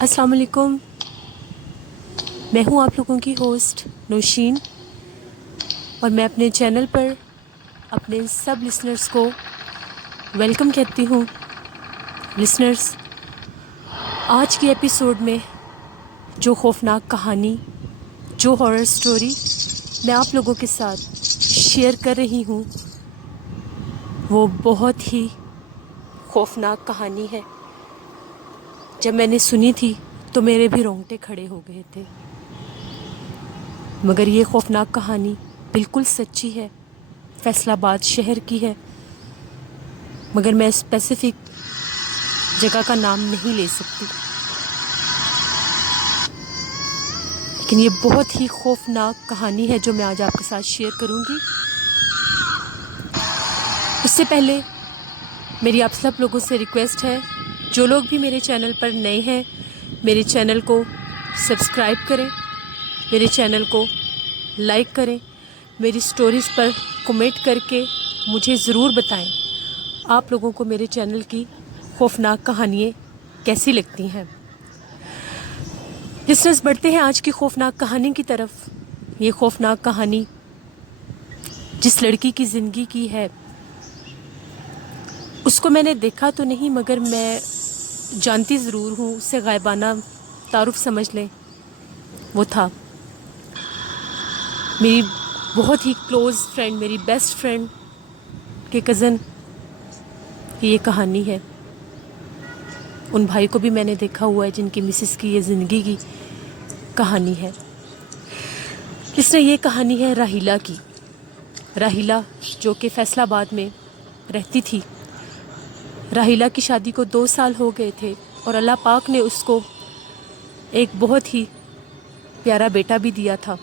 السلام علیکم، میں ہوں آپ لوگوں کی ہوسٹ نوشین، اور میں اپنے چینل پر اپنے سب لسنرز کو ویلکم کہتی ہوں۔ لسنرز، آج کی ایپیسوڈ میں جو خوفناک کہانی، جو ہارر سٹوری میں آپ لوگوں کے ساتھ شیئر کر رہی ہوں، وہ بہت ہی خوفناک کہانی ہے۔ جب میں نے سنی تھی تو میرے بھی رونگٹے کھڑے ہو گئے تھے، مگر یہ خوفناک کہانی بالکل سچی ہے، فیصل آباد شہر کی ہے، مگر میں اسپیسیفک جگہ کا نام نہیں لے سکتی، لیکن یہ بہت ہی خوفناک کہانی ہے جو میں آج آپ کے ساتھ شیئر کروں گی۔ اس سے پہلے میری آپ سب لوگوں سے ریکویسٹ ہے، جو لوگ بھی میرے چینل پر نئے ہیں، میرے چینل کو سبسکرائب کریں، میرے چینل کو لائک کریں، میری سٹوریز پر کمنٹ کر کے مجھے ضرور بتائیں آپ لوگوں کو میرے چینل کی خوفناک کہانیاں کیسی لگتی ہیں۔ لسنرز، بڑھتے ہیں آج کی خوفناک کہانی کی طرف۔ یہ خوفناک کہانی جس لڑکی کی زندگی کی ہے، اس کو میں نے دیکھا تو نہیں، مگر میں جانتی ضرور ہوں، اس سے غائبانہ تعارف سمجھ لیں، وہ تھا میری بہت ہی کلوز فرینڈ، میری بیسٹ فرینڈ کے کزن کی یہ کہانی ہے۔ ان بھائی کو بھی میں نے دیکھا ہوا ہے جن کی مسز کی یہ زندگی کی کہانی ہے۔ اس نے یہ کہانی ہے راحیلہ کی۔ راحیلہ جو کہ فیصل آباد میں رہتی تھی۔ راحیلہ کی شادی کو 2 سال ہو گئے تھے، اور اللہ پاک نے اس کو ایک بہت ہی پیارا بیٹا بھی دیا تھا۔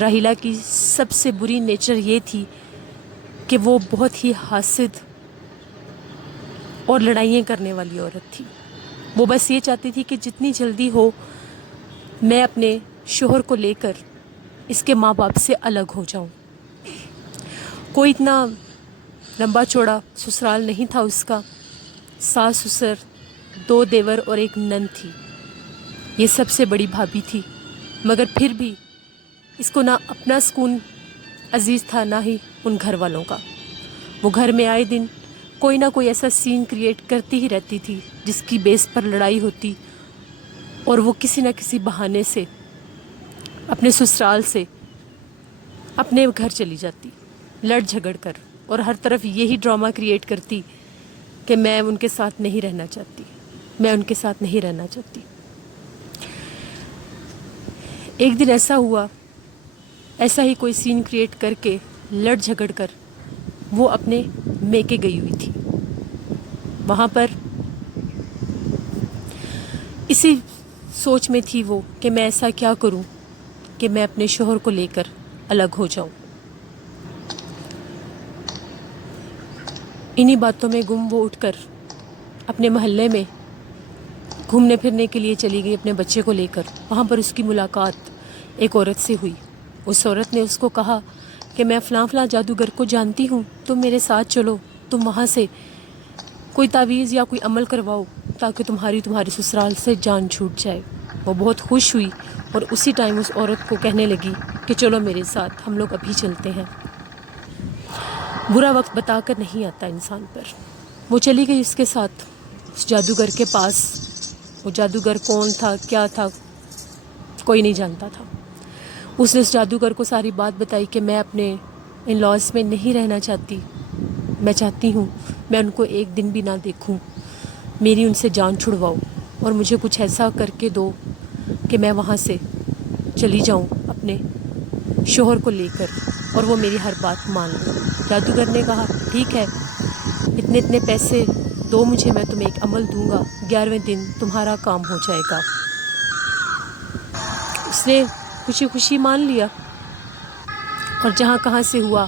راحیلہ کی سب سے بری نیچر یہ تھی کہ وہ بہت ہی حاسد اور لڑائیاں کرنے والی عورت تھی۔ وہ بس یہ چاہتی تھی کہ جتنی جلدی ہو میں اپنے شوہر کو لے کر اس کے ماں باپ سے الگ ہو جاؤں۔ کوئی اتنا لمبا چوڑا سسرال نہیں تھا اس کا، ساس سسر، 2 دیور اور ایک نند تھی، یہ سب سے بڑی بھابھی تھی، مگر پھر بھی اس کو نہ اپنا سکون عزیز تھا، نہ ہی ان گھر والوں کا۔ وہ گھر میں آئے دن کوئی نہ کوئی ایسا سین کریٹ کرتی ہی رہتی تھی جس کی بیس پر لڑائی ہوتی، اور وہ کسی نہ کسی بہانے سے اپنے سسرال سے اپنے گھر چلی جاتی لڑ جھگڑ کر، اور ہر طرف یہی ڈرامہ کریٹ کرتی کہ میں ان کے ساتھ نہیں رہنا چاہتی، میں ان کے ساتھ نہیں رہنا چاہتی۔ ایک دن ایسا ہوا، ایسا ہی کوئی سین کریٹ کر کے لڑ جھگڑ کر وہ اپنے میکے گئی ہوئی تھی۔ وہاں پر اسی سوچ میں تھی وہ کہ میں ایسا کیا کروں کہ میں اپنے شوہر کو لے کر الگ ہو جاؤں۔ انہی باتوں میں گم وہ اٹھ کر اپنے محلے میں گھومنے پھرنے کے لیے چلی گئی اپنے بچے کو لے کر۔ وہاں پر اس کی ملاقات ایک عورت سے ہوئی۔ اس عورت نے اس کو کہا کہ میں فلاں فلاں جادوگر کو جانتی ہوں، تم میرے ساتھ چلو، تم وہاں سے کوئی تعویذ یا کوئی عمل کرواؤ تاکہ تمہارے سسرال سے جان چھوٹ جائے۔ وہ بہت خوش ہوئی اور اسی ٹائم اس عورت کو کہنے لگی کہ چلو میرے ساتھ، ہم لوگ ابھی چلتے ہیں۔ برا وقت بتا کر نہیں آتا انسان پر۔ وہ چلی گئی اس کے ساتھ اس جادوگر کے پاس۔ وہ جادوگر کون تھا، کیا تھا، کوئی نہیں جانتا تھا۔ اس نے اس جادوگر کو ساری بات بتائی کہ میں اپنے ان لاز میں نہیں رہنا چاہتی، میں چاہتی ہوں میں ان کو ایک دن بھی نہ دیکھوں، میری ان سے جان چھڑواؤ اور مجھے کچھ ایسا کر کے دو کہ میں وہاں سے چلی جاؤں اپنے شوہر کو لے کر، اور وہ میری ہر بات مان لے۔ جادوگر نے کہا ٹھیک ہے، اتنے اتنے پیسے دو مجھے، میں تمہیں ایک عمل دوں گا، 11ویں دن تمہارا کام ہو جائے گا۔ اس نے خوشی خوشی مان لیا، اور جہاں کہاں سے ہوا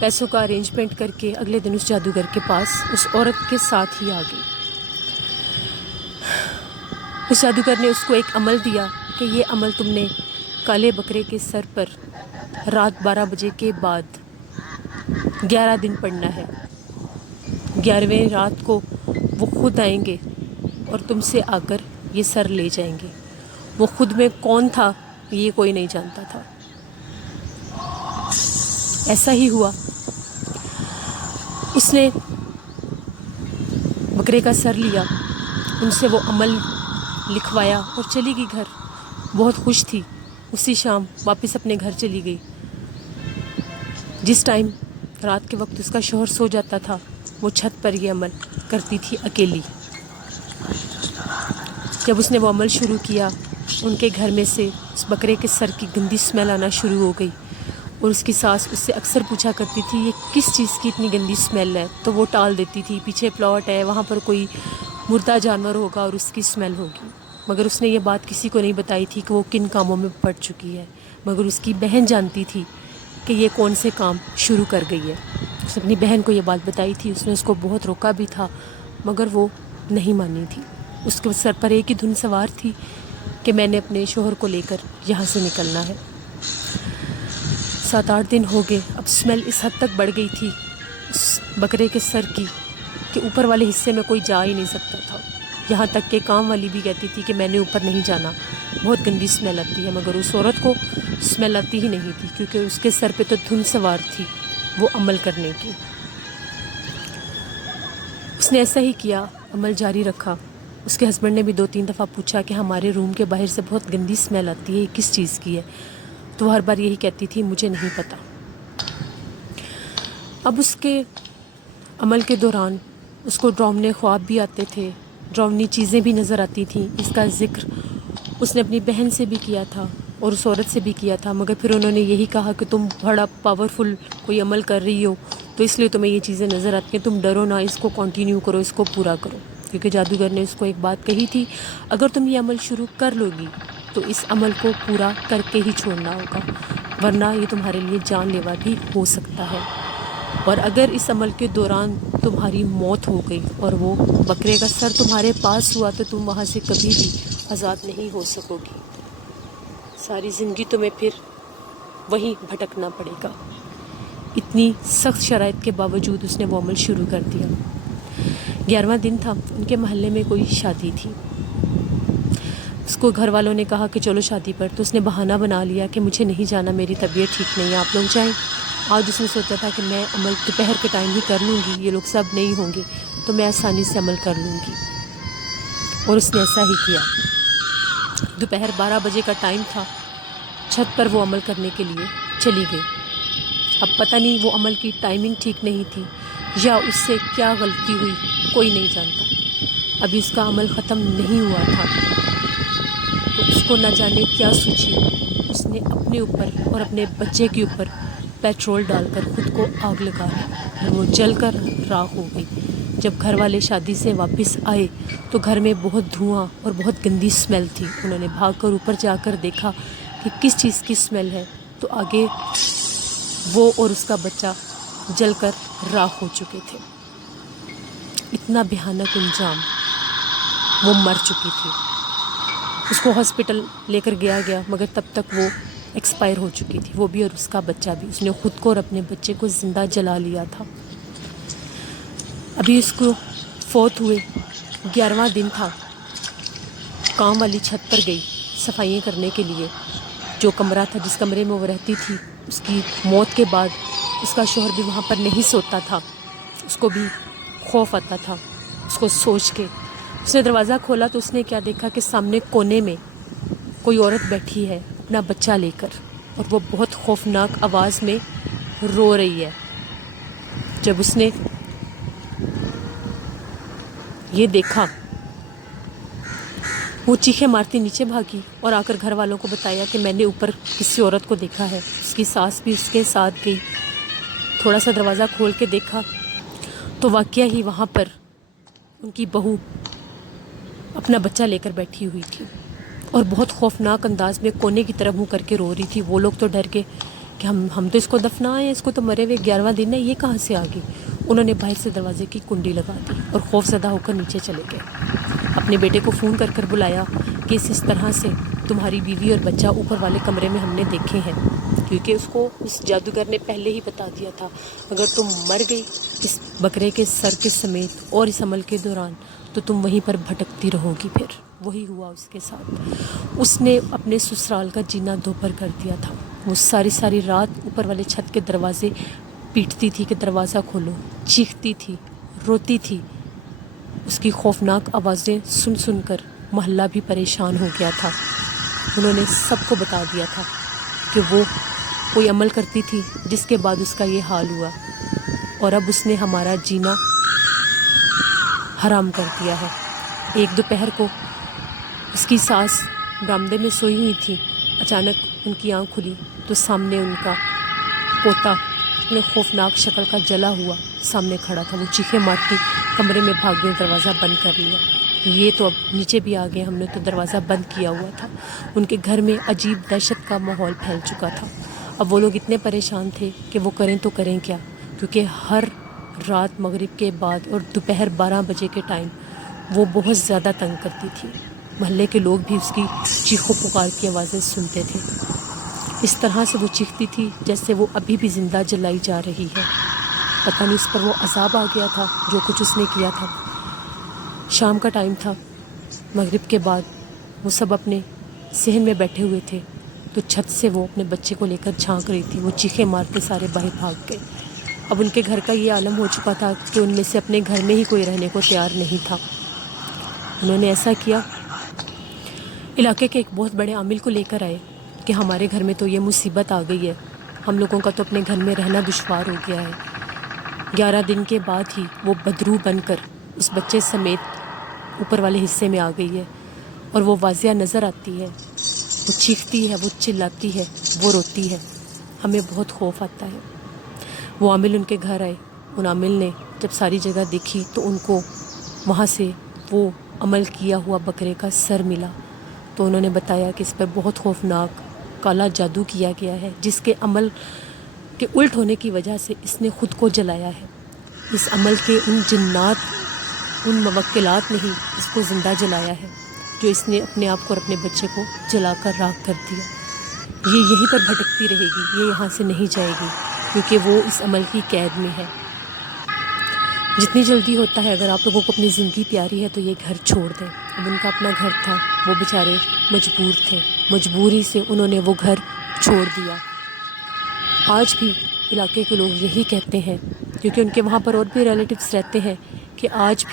پیسوں کا ارینجمنٹ کر کے اگلے دن اس جادوگر کے پاس اس عورت کے ساتھ ہی آ گئی۔ اس جادوگر نے اس کو ایک عمل دیا کہ یہ عمل تم نے کالے بکرے کے سر پر رات 12 بجے کے بعد 11 دن پڑھنا ہے۔ 11ویں رات کو وہ خود آئیں گے اور تم سے آ کر یہ سر لے جائیں گے. وہ خود میں کون تھا یہ کوئی نہیں جانتا تھا. ایسا ہی ہوا. اس نے بکرے کا سر لیا, ان سے وہ عمل لکھوایا اور چلی گئی گھر. بہت خوش تھی. اسی شام واپس اپنے گھر چلی گئی. جس ٹائم رات کے وقت اس کا شوہر سو جاتا تھا, وہ چھت پر یہ عمل کرتی تھی اکیلی. جب اس نے وہ عمل شروع کیا, ان کے گھر میں سے اس بکرے کے سر کی گندی اسمیل آنا شروع ہو گئی. اور اس کی ساس اس سے اکثر پوچھا کرتی تھی یہ کس چیز کی اتنی گندی اسمیل ہے, تو وہ ٹال دیتی تھی پیچھے پلاٹ ہے, وہاں پر کوئی مردہ جانور ہوگا اور اس کی اسمیل ہوگی. مگر اس نے یہ بات کسی کو نہیں بتائی تھی کہ وہ کن کاموں میں پڑ چکی ہے. مگر اس کی بہن جانتی تھی کہ یہ کون سے کام شروع کر گئی ہے. اس نے اپنی بہن کو یہ بات بتائی تھی. اس نے اس کو بہت روکا بھی تھا مگر وہ نہیں مانی تھی. اس کے سر پر ایک ہی دھن سوار تھی کہ میں نے اپنے شوہر کو لے کر یہاں سے نکلنا ہے. 7-8 دن ہو گئے. اب اسمیل اس حد تک بڑھ گئی تھی اس بکرے کے سر کی کہ اوپر والے حصے میں کوئی جا ہی نہیں سکتا تھا. یہاں تک کہ کام والی بھی کہتی تھی کہ میں نے اوپر نہیں جانا, بہت گندی اسمیل آتی ہے. مگر اس عورت کو اسمیل آتی ہی نہیں تھی کیونکہ اس کے سر پہ تو دھن سوار تھی وہ عمل کرنے کی. اس نے ایسا ہی کیا, عمل جاری رکھا. اس کے ہسبینڈ نے بھی 2-3 دفعہ پوچھا کہ ہمارے روم کے باہر سے بہت گندی اسمیل آتی ہے, یہ کس چیز کی ہے؟ تو وہ ہر بار یہی کہتی تھی مجھے نہیں پتہ. اب اس کے عمل کے دوران اس کو ڈراؤنے خواب بھی آتے تھے, ڈراؤنی چیزیں بھی نظر آتی تھیں. اس کا ذکر اس نے اپنی بہن سے بھی کیا تھا اور اس عورت سے بھی کیا تھا. مگر پھر انہوں نے یہی کہا کہ تم بڑا پاورفل کوئی عمل کر رہی ہو تو اس لیے تمہیں یہ چیزیں نظر آتی ہیں, تم ڈرو نہ, اس کو کنٹینیو کرو, اس کو پورا کرو. کیونکہ جادوگر نے اس کو ایک بات کہی تھی, اگر تم یہ عمل شروع کر لو گی تو اس عمل کو پورا کر کے ہی چھوڑنا ہوگا, ورنہ یہ تمہارے لیے جان لیوا بھی ہو سکتا ہے. اور اگر اس عمل کے دوران تمہاری موت ہو گئی اور وہ بکرے کا سر تمہارے پاس ہوا تو تم وہاں سے کبھی بھی آزاد نہیں ہو سکو گی. ساری زندگی تمہیں پھر وہیں بھٹکنا پڑے گا. اتنی سخت شرائط کے باوجود اس نے وہ عمل شروع کر دیا. 11واں دن تھا. ان کے محلے میں کوئی شادی تھی. اس کو گھر والوں نے کہا کہ چلو شادی پر, تو اس نے بہانہ بنا لیا کہ مجھے نہیں جانا, میری طبیعت ٹھیک نہیں ہے, آپ لوگ جائیں. آج اس نے سوچا تھا کہ میں عمل دوپہر کے ٹائم ہی کر لوں گی, یہ لوگ سب نہیں ہوں گے تو میں آسانی سے عمل کر لوں گی. اور اس نے ایسا ہی کیا. دوپہر 12 بجے کا ٹائم تھا. چھت پر وہ عمل کرنے کے لیے چلی گئی. اب پتہ نہیں وہ عمل کی ٹائمنگ ٹھیک نہیں تھی یا اس سے کیا غلطی ہوئی, کوئی نہیں جانتا. ابھی اس کا عمل ختم نہیں ہوا تھا تو اس کو نہ جانے کیا سوچی. اس نے اپنے اوپر اور اپنے بچے کے اوپر پیٹرول ڈال کر خود کو آگ لگا لی اور وہ جل کر راکھ ہو گئی. جب گھر والے شادی سے واپس آئے تو گھر میں بہت دھواں اور بہت گندی اسمیل تھی. انہوں نے بھاگ کر اوپر جا کر دیکھا کہ کس چیز کی اسمیل ہے, تو آگے وہ اور اس کا بچہ جل کر راکھ ہو چکے تھے. اتنا بھیانک انجام, وہ مر چکی تھی. اس کو ہاسپٹل لے کر گیا مگر تب تک وہ ایکسپائر ہو چکی تھی, وہ بھی اور اس کا بچہ بھی. اس نے خود کو اور اپنے بچے کو زندہ جلا لیا تھا. ابھی اس کو فوت ہوئے 11واں دن تھا. کام والی چھت پر گئی صفائیاں کرنے کے لیے. جو کمرہ تھا, جس کمرے میں وہ رہتی تھی, اس کی موت کے بعد اس کا شوہر بھی وہاں پر نہیں سوتا تھا. اس کو بھی خوف آتا تھا اس کو سوچ کے. اس نے دروازہ کھولا تو اس نے کیا دیکھا کہ سامنے کونے میں کوئی عورت بیٹھی ہے اپنا بچہ لے کر, اور وہ بہت خوفناک آواز میں رو رہی ہے. جب اس نے یہ دیکھا وہ چیخیں مارتی نیچے بھاگی اور آ کر گھر والوں کو بتایا کہ میں نے اوپر کسی عورت کو دیکھا ہے. اس کی ساس بھی اس کے ساتھ گئی. تھوڑا سا دروازہ کھول کے دیکھا تو واقعہ ہی وہاں پر ان کی بہو اپنا بچہ لے کر بیٹھی ہوئی تھی اور بہت خوفناک انداز میں کونے کی طرف منہ کر کے رو رہی تھی. وہ لوگ تو ڈر گئے کہ ہم تو اس کو دفنائے, اس کو تو مرے ہوئے 11واں دن ہے, یہ کہاں سے آ گئی. انہوں نے باہر سے دروازے کی کنڈی لگا دی اور خوف زدہ ہو کر نیچے چلے گئے. اپنے بیٹے کو فون کر کر بلایا کہ اس طرح سے تمہاری بیوی اور بچہ اوپر والے کمرے میں ہم نے دیکھے ہیں. کیونکہ اس کو اس جادوگر نے پہلے ہی بتا دیا تھا اگر تم مر گئی اس بکرے کے سر کے سمیت اور اس عمل کے دوران تو تم وہیں پر بھٹکتی رہو گی. پھر وہی ہوا اس کے ساتھ. اس نے اپنے سسرال کا جینا دوپہر کر دیا تھا. وہ ساری رات اوپر والے چھت کے دروازے پیٹتی تھی کہ دروازہ کھولو، چیختی تھی، روتی تھی. اس کی خوفناک آوازیں سن کر محلہ بھی پریشان ہو گیا تھا. انہوں نے سب کو بتا دیا تھا کہ وہ کوئی عمل کرتی تھی جس کے بعد اس کا یہ حال ہوا، اور اب اس نے ہمارا جینا حرام کر دیا ہے. ایک دوپہر کو اس کی ساس برآمدے میں سوئی ہوئی تھی. اچانک ان کی آنکھ کھلی تو سامنے ان کا پوتا اپنے خوفناک شکل کا جلا ہوا سامنے کھڑا تھا. وہ چیخیں مارتی کمرے میں بھاگ گئے، دروازہ بند کر لیا. یہ تو اب نیچے بھی آ گئے، ہم نے تو دروازہ بند کیا ہوا تھا. ان کے گھر میں عجیب دہشت کا ماحول پھیل چکا تھا. اب وہ لوگ اتنے پریشان تھے کہ وہ کریں تو کریں کیا، کیونکہ ہر رات مغرب کے بعد اور دوپہر 12 بجے کے ٹائم وہ بہت زیادہ تنگ کرتی تھی. محلے کے لوگ بھی اس کی چیخو پکار کی آوازیں سنتے تھے. اس طرح سے وہ چیختی تھی جیسے وہ ابھی بھی زندہ جلائی جا رہی ہے. پتہ نہیں اس پر وہ عذاب آ گیا تھا جو کچھ اس نے کیا تھا. شام کا ٹائم تھا، مغرب کے بعد وہ سب اپنے صحن میں بیٹھے ہوئے تھے تو چھت سے وہ اپنے بچے کو لے کر جھانک رہی تھی. وہ چیخیں مارتے سارے باہر بھاگ گئے. اب ان کے گھر کا یہ عالم ہو چکا تھا کہ ان میں سے اپنے گھر میں ہی کوئی رہنے کو تیار نہیں تھا. انہوں نے ایسا کیا، علاقے کے ایک بہت بڑے عامل کو لے کر آئے کہ ہمارے گھر میں تو یہ مصیبت آ گئی ہے، ہم لوگوں کا تو اپنے گھر میں رہنا دشوار ہو گیا ہے. 11 دن کے بعد ہی وہ بدروح بن کر اس بچے سمیت اوپر والے حصے میں آ گئی ہے، اور وہ واضح نظر آتی ہے. وہ چیختی ہے، وہ چلاتی ہے، وہ روتی ہے. ہمیں بہت خوف آتا ہے. وہ عامل ان کے گھر آئے. ان عامل نے جب ساری جگہ دیکھی تو ان کو وہاں سے وہ عمل کیا ہوا بکرے کا سر ملا. تو انہوں نے بتایا کہ اس پر بہت خوفناک کالا جادو کیا گیا ہے، جس کے عمل کے الٹ ہونے کی وجہ سے اس نے خود کو جلایا ہے. اس عمل کے ان جنات، ان موکلات نے ہی اس کو زندہ جلایا ہے، جو اس نے اپنے آپ کو اور اپنے بچے کو جلا کر راکھ کر دیا. یہ یہیں پر بھٹکتی رہے گی، یہ یہاں سے نہیں جائے گی، کیونکہ وہ اس عمل کی قید میں ہے. جتنی جلدی ہوتا ہے، اگر آپ لوگوں کو اپنی زندگی پیاری ہے تو یہ گھر چھوڑ دیں. اب ان کا اپنا گھر تھا، وہ بیچارے مجبور تھے، مجبوری سے انہوں نے وہ گھر چھوڑ دیا. آج بھی علاقے کے لوگ یہی کہتے ہیں، کیونکہ ان کے وہاں پر اور بھی ریلیٹیوز رہتے ہیں، کہ آج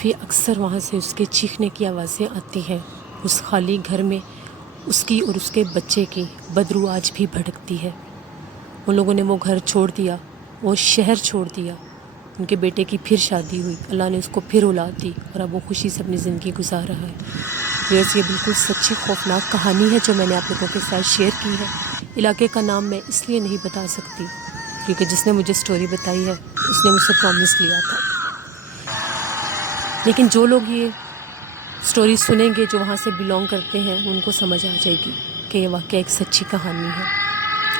بھی اکثر وہاں سے اس کے چیخنے کی آوازیں آتی ہیں. اس خالی گھر میں اس کی اور اس کے بچے کی بدروح آج بھی بھٹکتی ہے. ان لوگوں نے وہ گھر چھوڑ دیا، وہ شہر چھوڑ دیا. ان کے بیٹے کی پھر شادی ہوئی، اللہ نے اس کو پھر اولاد دی، اور اب وہ خوشی سے اپنی زندگی گزار رہا ہے. یہ بالکل سچی خوفناک کہانی ہے جو میں نے آپ لوگوں کے ساتھ شیئر کی ہے. علاقے کا نام میں اس لیے نہیں بتا سکتی کیونکہ جس نے مجھے سٹوری بتائی ہے اس نے مجھ سے پرومس لیا تھا. لیکن جو لوگ یہ سٹوری سنیں گے، جو وہاں سے بلونگ کرتے ہیں، ان کو سمجھ آ جائے گی کہ یہ واقعہ ایک سچی کہانی ہے.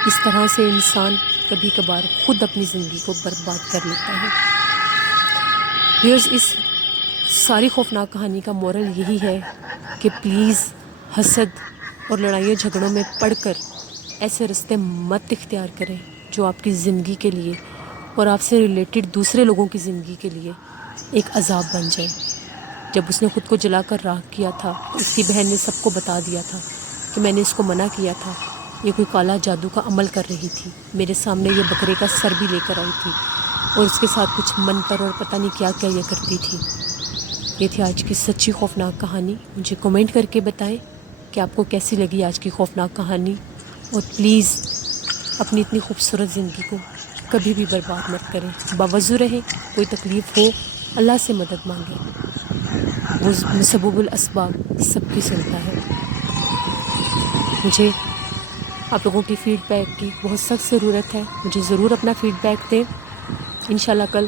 اس طرح سے انسان کبھی کبھار خود اپنی زندگی کو برباد کر لیتا ہے. ویئرز، اس ساری خوفناک کہانی کا مورل یہی ہے کہ پلیز حسد اور لڑائیوں جھگڑوں میں پڑ کر ایسے راستے مت اختیار کریں جو آپ کی زندگی کے لیے اور آپ سے ریلیٹڈ دوسرے لوگوں کی زندگی کے لیے ایک عذاب بن جائے. جب اس نے خود کو جلا کر راکھ کیا تھا تو اس کی بہن نے سب کو بتا دیا تھا کہ میں نے اس کو منع کیا تھا، یہ کوئی کالا جادو کا عمل کر رہی تھی، میرے سامنے یہ بکرے کا سر بھی لے کر آئی تھی، اور اس کے ساتھ کچھ منتر اور پتہ نہیں کیا کیا یہ کرتی تھی. یہ تھی آج کی سچی خوفناک کہانی. مجھے کمنٹ کر کے بتائیں کہ آپ کو کیسی لگی آج کی خوفناک کہانی، اور پلیز اپنی اتنی خوبصورت زندگی کو کبھی بھی برباد مت کریں. باوضو رہیں، کوئی تکلیف ہو اللہ سے مدد مانگیں، وہ مسبب الاسباب سب کی سنتا ہے. مجھے آپ لوگوں کی فیڈ بیک کی بہت سخت ضرورت ہے. مجھے ضرور اپنا فیڈ بیک دیں. انشاءاللہ کل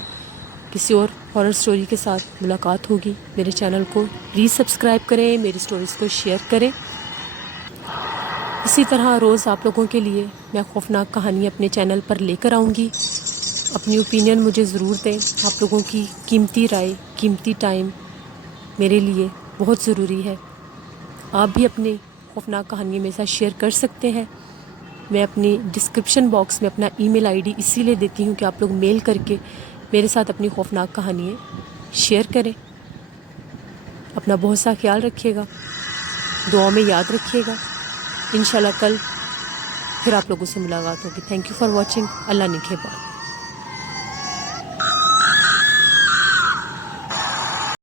کسی اور ہارر سٹوری کے ساتھ ملاقات ہوگی. میرے چینل کو پلیز سبسکرائب کریں، میری سٹوریز کو شیئر کریں. اسی طرح روز آپ لوگوں کے لیے میں خوفناک کہانی اپنے چینل پر لے کر آؤں گی. اپنی اوپینین مجھے ضرور دیں. آپ لوگوں کی قیمتی رائے، قیمتی ٹائم میرے لیے بہت ضروری ہے. آپ بھی اپنی خوفناک کہانی میرے ساتھ شیئر کر سکتے ہیں. میں اپنی ڈسکرپشن باکس میں اپنا ای میل آئی ڈی اسی لیے دیتی ہوں کہ آپ لوگ میل کر کے میرے ساتھ اپنی خوفناک کہانیاں شیئر کریں. اپنا بہت سا خیال رکھیے گا، دعاؤں میں یاد رکھیے گا. انشاءاللہ کل پھر آپ لوگوں سے ملاقات ہوگی. Thank you for watching. اللہ نگہبان.